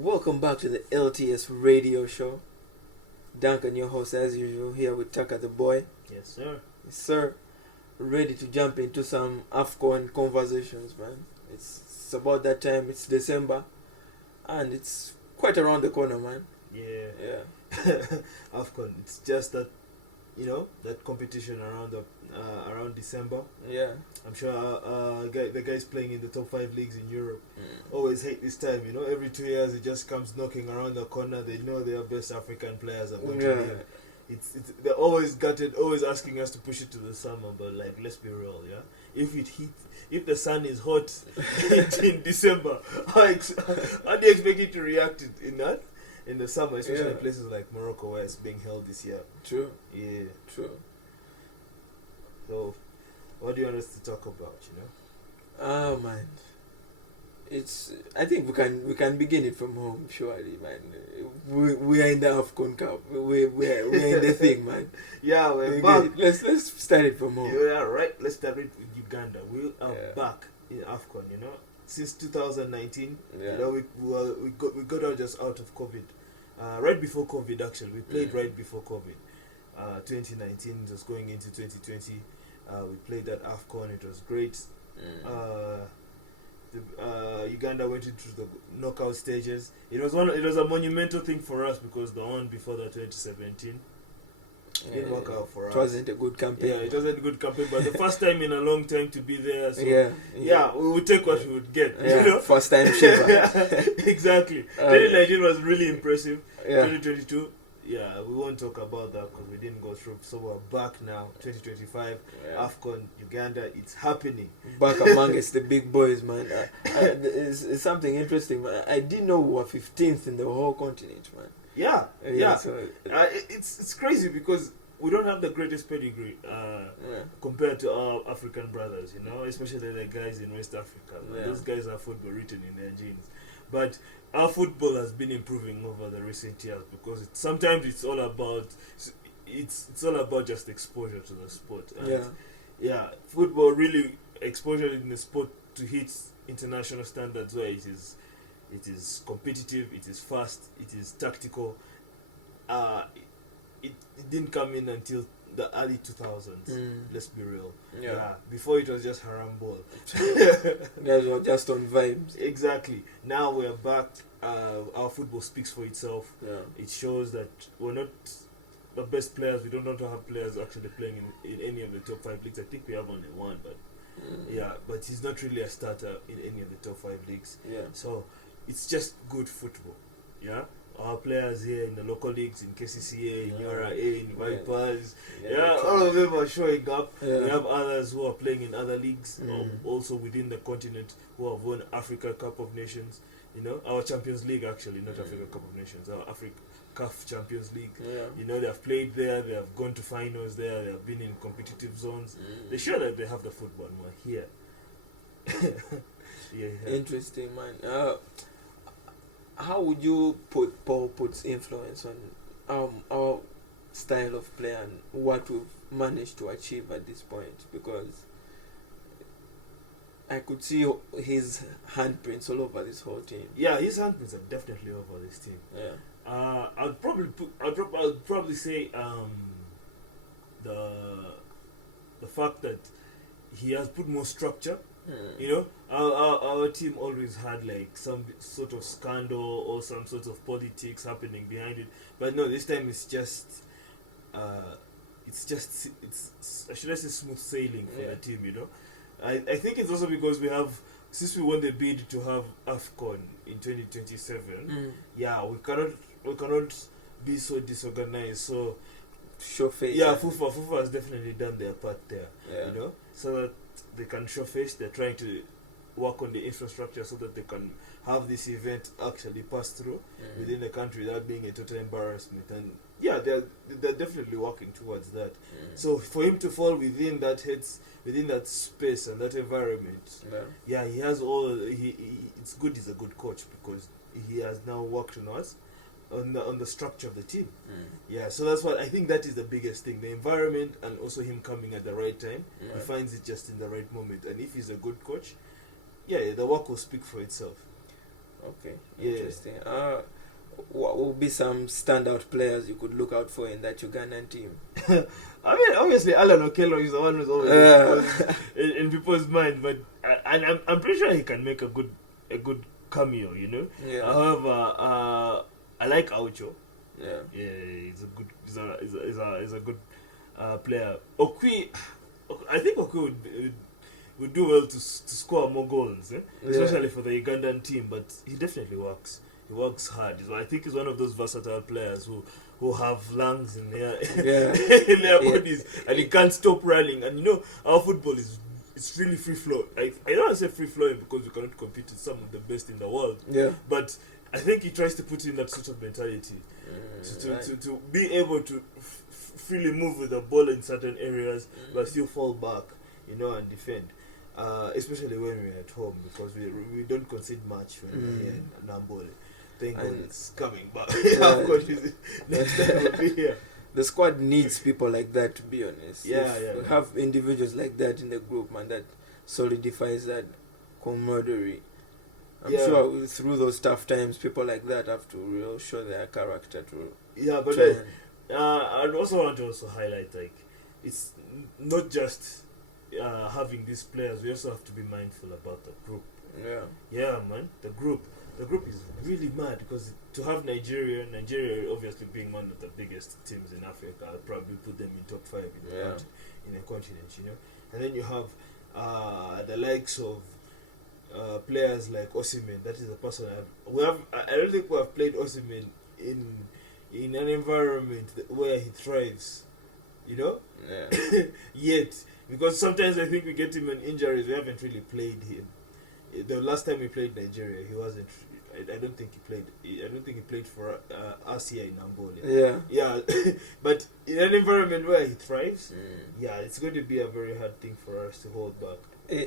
Welcome back to the LTS radio show. Duncan, your host, as usual, here with Tucker the boy. Yes, sir. Yes, sir. Ready to jump into some Afcon conversations, man. It's about that time. It's December, and it's quite around the corner, man. Yeah. Afcon. It's just that, that competition around December. Yeah. I'm sure the guys playing in the top 5 leagues in Europe always hate this time. Every 2 years it just comes knocking around the corner. They know their best African players are going to leave. It's they're always gutted, always asking us to push it to the summer. But let's be real, yeah. If the sun is hot in December, how do you expect it to react in the summer, especially in places like Morocco where it's being held this year? True. Yeah. True. So, what do you want us to talk about? Oh man, I think we can begin it from home. Surely, man. We are in the Afcon Cup. We're in the thing, man. Yeah, we're back. Let's start it from home. Yeah, right. Let's start it with Uganda. We are back in Afcon. Since 2019. Yeah. We got out just out of COVID. Right before COVID, actually, we played right before COVID. 2019 just going into 2020. We played that Afcon. It was great. Uganda went into the knockout stages. It was a monumental thing for us because the one before that 2017 didn't work out for us. It wasn't a good campaign. Yeah, it wasn't a good campaign, but the first time in a long time to be there. So we would take what we would get. First time shiver. Exactly. 2019 was really impressive. 2022. Yeah, we won't talk about that because we didn't go through. So we're back now, 2025, Afcon, Uganda, it's happening. Back amongst the big boys, man. It's something interesting, man. I didn't know we were 15th in the whole continent, man. Yeah. So, it's crazy because we don't have the greatest pedigree compared to our African brothers, especially the guys in West Africa. Those guys have football written in their genes. But our football has been improving over the recent years because sometimes it's all about just exposure to the sport. And football really exposure in the sport to hit international standards where it is competitive, it is fast, it is tactical. It didn't come in until the early 2000s. Let's be real. Before it was just haram ball. Guys were just on vibes. Exactly. Now we're back. Our football speaks for itself. It shows that we're not the best players. We don't have players actually playing in any of the top 5 leagues. I think we have only one, but but he's not really a starter in any of the top 5 leagues. So it's just good football. Our players here in the local leagues, in KCCA, in URA, in Vipers, all of them are showing up. We have others who are playing in other leagues, also within the continent, who have won Africa Cup of Nations. Our Champions League, actually, not Africa Cup of Nations, our Africa CAF Champions League. They have played there, they have gone to finals there, they have been in competitive zones. They show that they have the football, and we're here. Interesting, man. How would you put Paul Putt's influence on our style of play and what we've managed to achieve at this point? Because I could see his handprints all over this whole team. Yeah, his handprints are definitely over this team. I'd probably say the fact that he has put more structure. Our team always had some sort of scandal or some sort of politics happening behind it, but no, this time it's should I say smooth sailing for the team. I think it's also because since we won the bid to have Afcon in 2027, we cannot be so disorganized. So show face. FIFA has definitely done their part there. So that they can show face. They're trying to work on the infrastructure so that they can have this event actually pass through within the country without being a total embarrassment. And they're definitely working towards that. So for him to fall within that space and that environment, he has it's good. He's a good coach because he has now worked on us. On the structure of the team. So that's what I think, that is the biggest thing, the environment, and also him coming at the right time. He finds it just in the right moment, and if he's a good coach, the work will speak for itself. Okay. Yeah. Interesting. What will be some standout players you could look out for in that Ugandan team? I mean, obviously, Alan Okello is the one who's always in people's mind, but I'm pretty sure he can make a good cameo, you know. Yeah. However, I like Aucho. Yeah. Yeah, he's a good player. Okwi, I think Okwi would do well to score more goals, especially for the Ugandan team. But he definitely works. He works hard. I think he's one of those versatile players who have lungs in their in their bodies, and he can't stop running. And you know, our football it's really free flow. I don't want to say free flowing because we cannot compete with some of the best in the world. Yeah. But I think he tries to put in that sort of mentality to be able to freely move with the ball in certain areas, but still fall back, you know, and defend. Especially when we're at home, because we don't concede much when we're here in Nambole. Thank God it's coming back. Next time we'll be here. The squad needs people like that, to be honest. Yeah. We have individuals like that in the group, man, that solidifies that camaraderie. I'm sure through those tough times, people like that have to really show their character to. Yeah, but I'd also want to highlight, like, it's not just having these players. We also have to be mindful about the group. Yeah, man, the group is really mad, because to have Nigeria obviously being one of the biggest teams in Africa, I'll probably put them in top 5 in the continent, you know. And then you have the likes of players like Osimhen. That is a person I don't think we have played Osimhen in an environment where he thrives, you know. Yet, because sometimes I think we get him in injuries, we haven't really played him. The last time we played Nigeria, he wasn't. I don't think he played. I don't think he played for us here in Angola. Yeah. But in an environment where he thrives, it's going to be a very hard thing for us to hold back.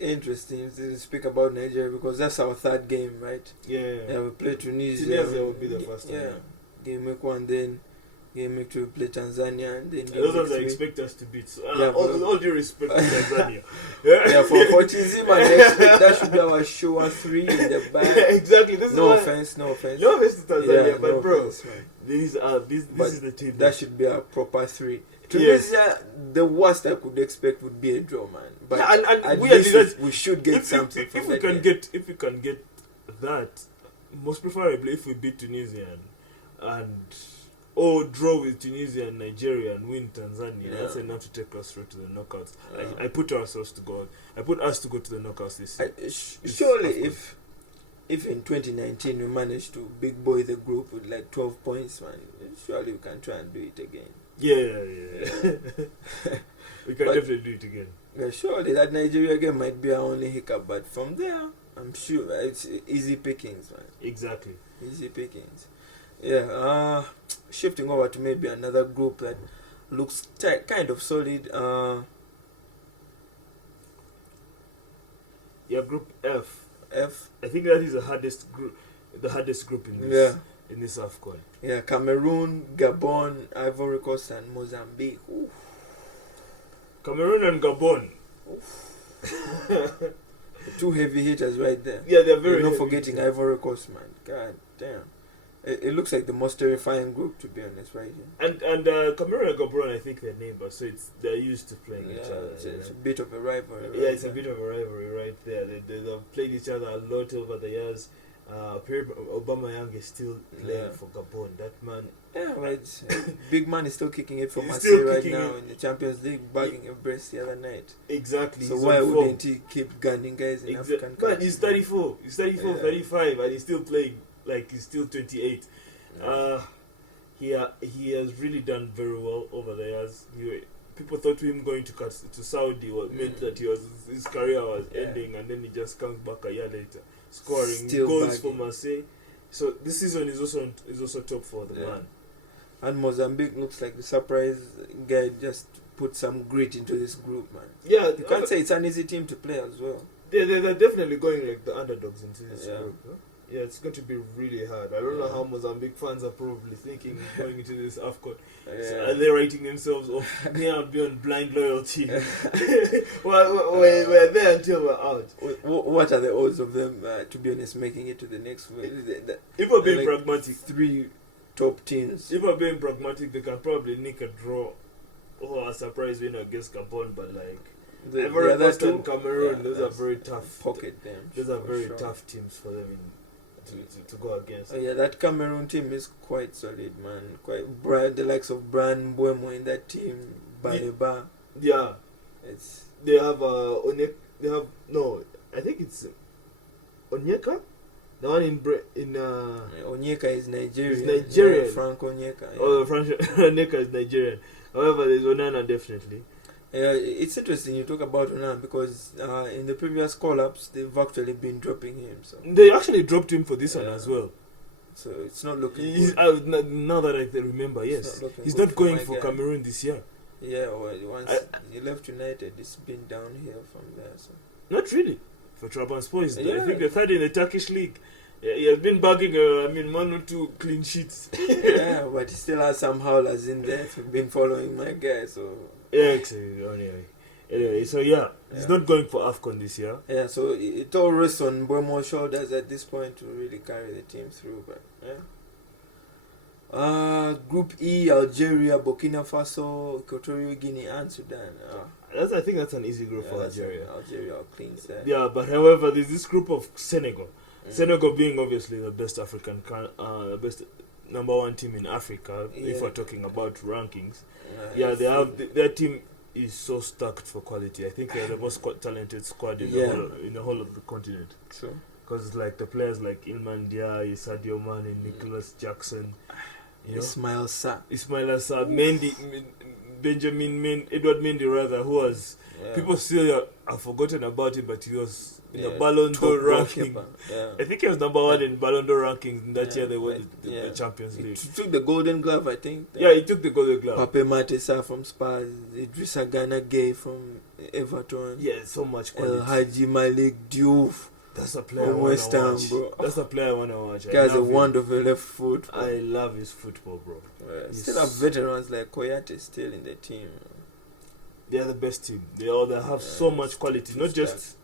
Interesting to speak about Nigeria, because that's our third game, right? Yeah. We play Tunisia. Tunisia will be the first time. Game week 1, then game week 2 we play Tanzania, and then those ones I expect us to beat. So, all due respect to Tanzania. For Chizima, that should be our show 3 in the back. Yeah, exactly. No offense to Tanzania, but bro, this is the team. That should be a proper 3. Tunisia, the worst I could expect would be a draw, man. But at least we should get something from that game. If we can get that, most preferably if we beat Tunisia or draw with Tunisia and Nigeria and win Tanzania, that's enough to take us through to the knockouts. I put us to go to the knockouts this year. Surely, if in 2019 we managed to big boy the group with like 12 points, man, surely we can try and do it again. Yeah. We can definitely do it again. Yeah, surely that Nigeria game might be our only hiccup, but from there, I'm sure it's easy pickings, man. Exactly. Easy pickings. Yeah. Shifting over to maybe another group that looks kind of solid. Group F. I think that is the hardest group in this Afcon. Yeah, Cameroon, Gabon, Ivory Coast, and Mozambique. Oof. Cameroon and Gabon. Two heavy hitters right there. Yeah, they're very. You're not forgetting Ivory Coast, man. God damn. It looks like the most terrifying group, to be honest, right here. And Cameroon and Gabon, I think they're neighbors, so they're used to playing each other. It's a bit of a rivalry. Yeah, it's a bit of a rivalry right there. They've played each other a lot over the years. Aubameyang is still playing for Gabon. That man. Yeah, right. Big man is still kicking it for Marseille right now in the Champions League, bagging a brace the other night. Exactly. So why wouldn't he keep gunning guys in African countries? Man, he's 34. He's 34, 35, and he's still playing like he's still 28. He has really done very well over the years. People thought him going to Saudi meant that his career was ending, and then he just comes back a year later, scoring goals for Marseille. So this season is also top for the man. And Mozambique looks like the surprise guy, just put some grit into this group, man. Yeah, you can't say it's an easy team to play as well. They're definitely going like the underdogs into this group. Huh? Yeah, it's going to be really hard. I don't know how Mozambique fans are probably thinking going into this Afcon. So are they writing themselves off? Me, I'll be on blind loyalty. We're there until we're out. What are the odds of them, to be honest, making it to the next wave? If we're being pragmatic, 3 top teams. If we're being pragmatic, they can probably nick a draw or a surprise win against Gabon, but Ivory Coast and Cameroon, those are very tough. Pocket them. Those are very tough teams for them to go against. Oh yeah, that Cameroon team is quite solid, man. Quite the likes of Bran Mbeumo in that team, Baleba. Yeah, they have I think it's Onyeka, the one in Onyeka is Nigerian. He's Nigerian. Yeah, Frank Onyeka. Yeah. Oh, Frank Onyeka is Nigerian. However, there's Onana definitely. Yeah, it's interesting you talk about Onana because in the previous call-ups they've actually been dropping him. So they actually dropped him for this one as well. So it's not looking good. Now that I remember, yes. He's not going for Cameroon this year. Yeah, well, once he left United, it's been downhill from there. So not really. For Trabzonspor, I think they're third in the Turkish league. He has been bagging, 1 or 2 clean sheets. Yeah, but he still has some howlers in there. I've been following my guy, so... Yeah, exactly. Anyway, so he's not going for Afcon this year. Yeah, so it all rests on Mbeumo's shoulders at this point to really carry the team through, but Group E, Algeria, Burkina Faso, Equatorial Guinea, and Sudan. I think that's an easy group for Algeria. Algeria will clean set. Yeah, but however, there's this group of Senegal. Senegal being obviously the best African, best number 1 team in Africa. If we're talking about rankings, they have their team is so stacked for quality. I think they're the most talented squad in the whole of the continent. So, because the players like Iliman Ndiaye, Sadio Mane, Nicholas Jackson, Ismail Sarr, Mendy, Edward Mendy rather, who was people still have forgotten about him, but he was in the Ballon d'Or ranking. I think he was number 1 in Ballon d'Or rankings in that year they won the Champions League. He took the Golden Glove, I think. He took the Golden Glove. Pape Matissa from Spurs, Idrissa Gana Gueye from Everton. Yeah, so much quality. El Hadji Malik Diouf. That's a player I want to watch. Bro. That's a player I want to watch. He has a wonderful left foot. I love his football, bro. Still have veterans like Koyate still in the team. They are the best team. They have so much quality. Not just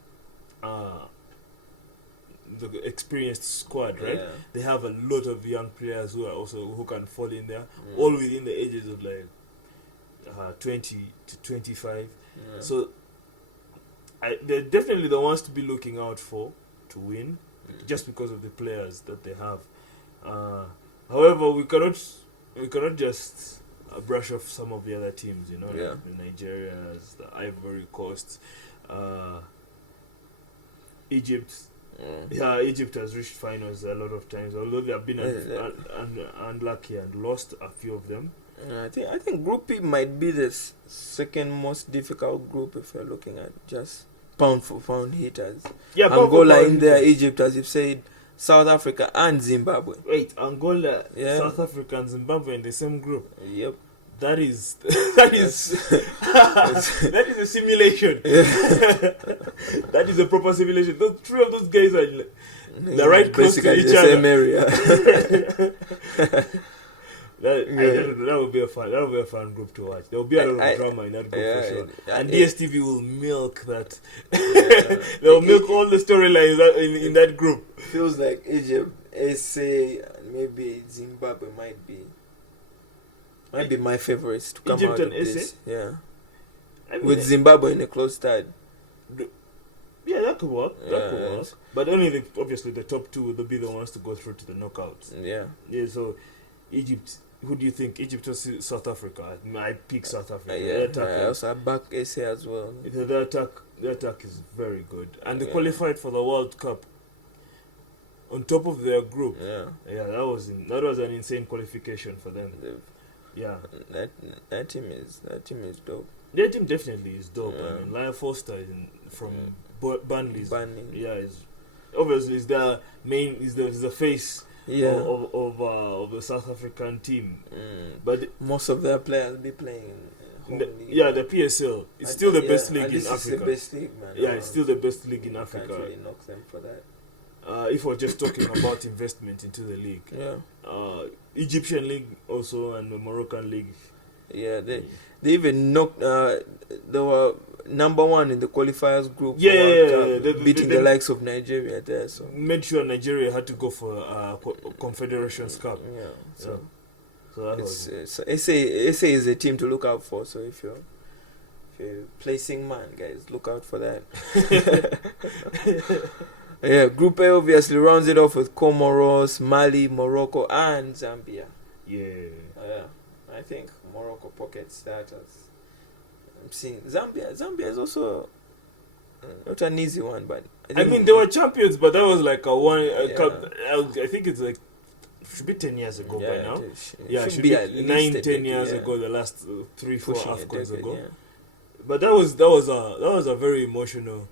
the experienced squad, right? They have a lot of young players who can fall in there, all within the ages of 20 to 25. So they're definitely the ones to be looking out for to win, just because of the players that they have. However, we cannot just brush off some of the other teams, like the Nigerias, the Ivory Coast, Egypt. Egypt has reached finals a lot of times, although they have been unlucky and lost a few of them. I think Group P might be the second most difficult group if you're looking at just pound for pound hitters. Angola in there, Egypt, as you've said, South Africa and Zimbabwe. Wait, Angola, South Africa and Zimbabwe in the same group? Yep. That is that is a simulation. That is a proper simulation. Those 3 of those guys are they're right close to each other. Same area. That would be a fun group to watch. There will be a lot of drama in that group for sure. And DSTV will milk that. They will milk all the storylines in that group. Feels like Egypt, SA, and maybe Zimbabwe might be my favorites to come out of this. Yeah. With Zimbabwe in a close third. Yeah, that could work. That could work. But only obviously the top 2 will be the ones to go through to the knockouts. Yeah. Yeah. So Egypt. Who do you think? Egypt or South Africa? I pick South Africa. I also back SA as well. The attack is very good, and they qualified for the World Cup. On top of their group. That was an insane qualification for them. That team is dope. Their team definitely is dope. I mean, Lyle Foster from Burnley. Obviously is the main is the face of the South African team. But most of their players be playing in the PSL. It's still the best league in Africa. It's the best league, man. It's still the best league in Africa. Can't really knock them for that. if we're just talking about investment into the league. Egyptian league also and the Moroccan league. Yeah, they even knocked. They were number one in the qualifiers group. Beating the likes of Nigeria there. So made sure Nigeria had to go for Confederations Cup. So that SA is a team to look out for. So if you're placing man, guys, look out for that. Group A obviously rounds it off with Comoros, Mali, Morocco, and Zambia. I think Morocco pockets that as I'm seeing. Zambia is also not an easy one, but I mean they were champions, but that was like cup. I think it's like should be 10 years ago by now. It should be 9-10 years ago. The last 3-4 Afcons ago. Yeah. But that was a very emotional.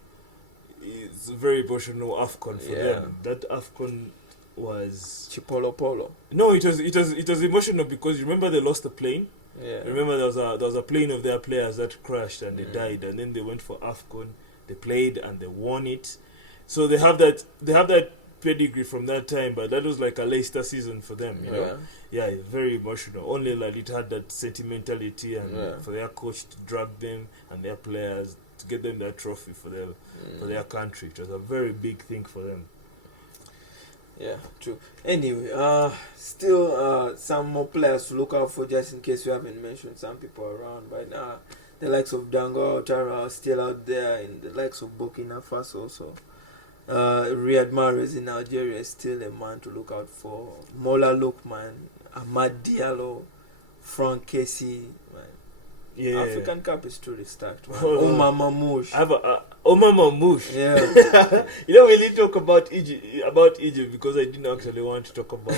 It's a very emotional Afcon for them. That Afcon was Chipolo Polo. No, it was emotional because you remember they lost a plane. Remember there was a plane of their players that crashed and they died, and then they went for Afcon. They played and they won it. So they have that pedigree from that time, but that was like a Leicester season for them, you know. It's very emotional. Only like it had that sentimentality and for their coach to drag them and their players to get them that trophy for their country. It was a very big thing for them. Yeah, true. Anyway, still some more players to look out for, just in case you haven't mentioned some people around. But the likes of Dango Ouattara are still out there, and the likes of Burkina Faso also. Riyad Mahrez in Algeria is still a man to look out for. Mola Lukman, Ahmad Diallo, Frank Kessie. African Cup is truly stacked. Omar Mamouche. Omar Mamouche. Yeah. You know, we need to talk about Egypt because I didn't actually want to talk about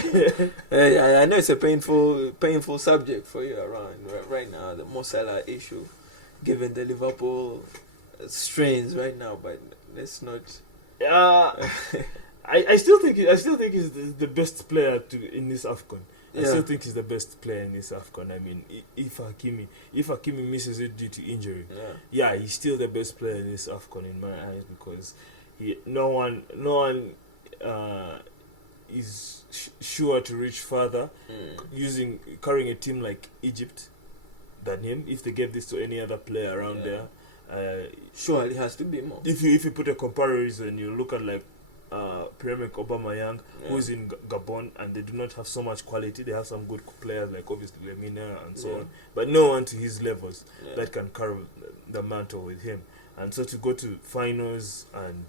it. I know it's a painful subject for you around right now, the Mo Salah issue, given the Liverpool strains right now, but let's not. I still think he's the best player in this Afcon. I still think he's the best player in this Afcon. I mean, if Hakimi misses it due to injury, he's still the best player in this Afcon in my eyes, because no one is sure to reach further carrying a team like Egypt than him. If they gave this to any other player around there, surely it has to be more. If you put a comparison, you look at like Pierre-Emerick Aubameyang, who's in Gabon, and they do not have so much quality. They have some good players like obviously Lemina and so on, but no one to his levels that can carry the mantle with him. And so to go to finals and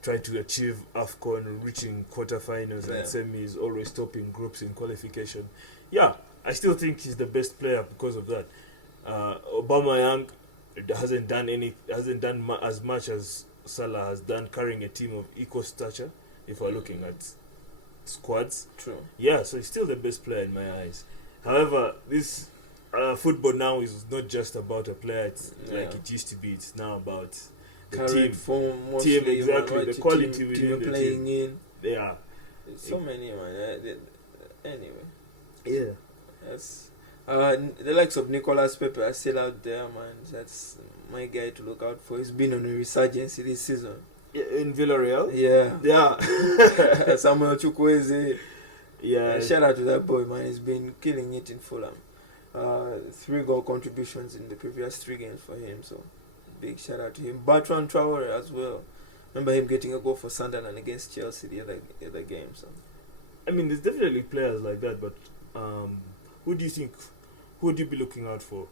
try to achieve Afcon, reaching quarterfinals and semis, always top in groups in qualification. I still think he's the best player because of that. Aubameyang hasn't done as much as Salah has done, carrying a team of equal stature, if we're looking at squads. True. So he's still the best player in my eyes. However, this football now is not just about a player like it used to be. It's now about the team. Form, team, exactly. The quality within the playing team. In. So many, man. Anyway. Yeah. That's the likes of Nicolas Pepe are still out there, man. That's my guy to look out for. He's been on a resurgence this season. In Villarreal? Yeah. Samuel Chukwueze. Shout out to that boy, man. He's been killing it in Fulham. 3 goal contributions in the previous 3 games for him, so big shout out to him. Bertrand Traore as well. Remember him getting a goal for Sunderland against Chelsea the other game. So I mean, there's definitely players like that, but who do you think? Who would you be looking out for?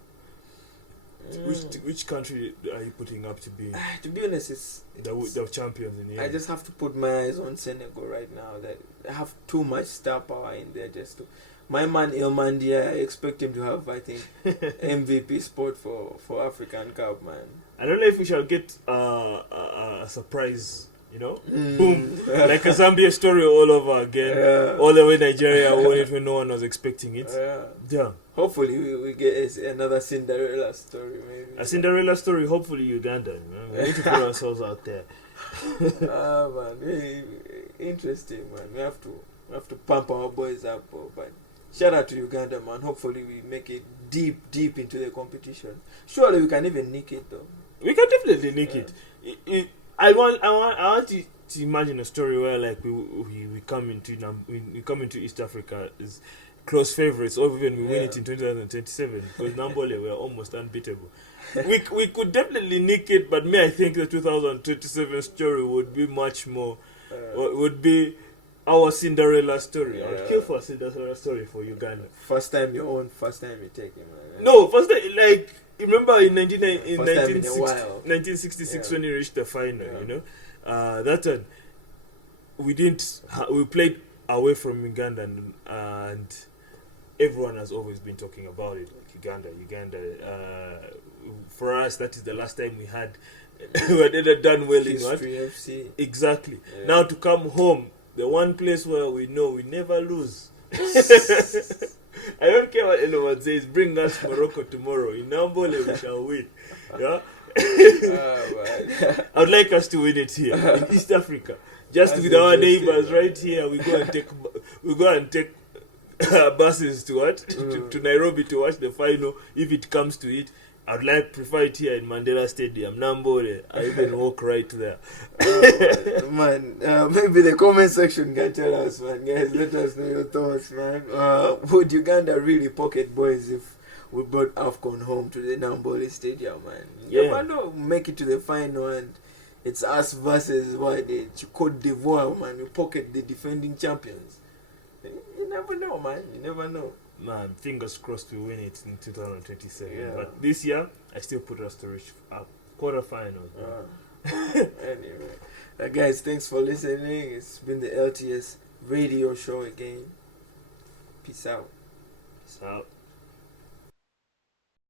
Which country are you putting up to be? To be honest, it's the champions in the end. I just have to put my eyes on Senegal right now. They have too much star power in there. My man Ilman Dia, I expect him to have, I think, MVP spot for African Cup, man. I don't know if we shall get a surprise. You know, boom, like a Zambia story all over again. All the way Nigeria won it when no one was expecting it. Hopefully we get another Cinderella story, maybe. A Cinderella story, hopefully Uganda. You know? We need to put ourselves out there. Man, interesting, man. We have to pump our boys up, but shout out to Uganda, man. Hopefully we make it deep into the competition. Surely we can even nick it, though. We can definitely nick it. I want imagine a story where like we come into East Africa is close favorites, or even we win it in 2027 because Nambole were almost unbeatable. we could definitely nick it, but I think the 2027 story would be much more. Would be our Cinderella story. I would kill for a Cinderella story for Uganda. First time you own, first time you take him. No, first time, like, remember in 1966 when he reached the final, you know? That one, we played away from Uganda, and everyone has always been talking about it. Like Uganda. For us, that is the last time we had done well in what? FC. Exactly. Yeah. Now to come home, the one place where we know we never lose. I don't care what anyone says. Bring us Morocco tomorrow. In Nambole we shall win. Yeah. I would like us to win it here in East Africa, just with our neighbors right here. We go and take buses to what to Nairobi to watch the final if it comes to it. I'd prefer it here in Mandela Stadium, Nambole. I even walk right there. Maybe the comment section can tell us, man. Guys, let us know your thoughts, man. Would Uganda really pocket boys if we brought Afcon home to the Nambole Stadium, man? You never know. Make it to the final and it's us versus the Côte d'Ivoire, man. We pocket the defending champions. You never know, man. You never know. Man, fingers crossed we win it in 2027. Yeah. But this year, I still put us to reach quarterfinals. Anyway, guys, thanks for listening. It's been the LTS radio show again. Peace out. Peace out.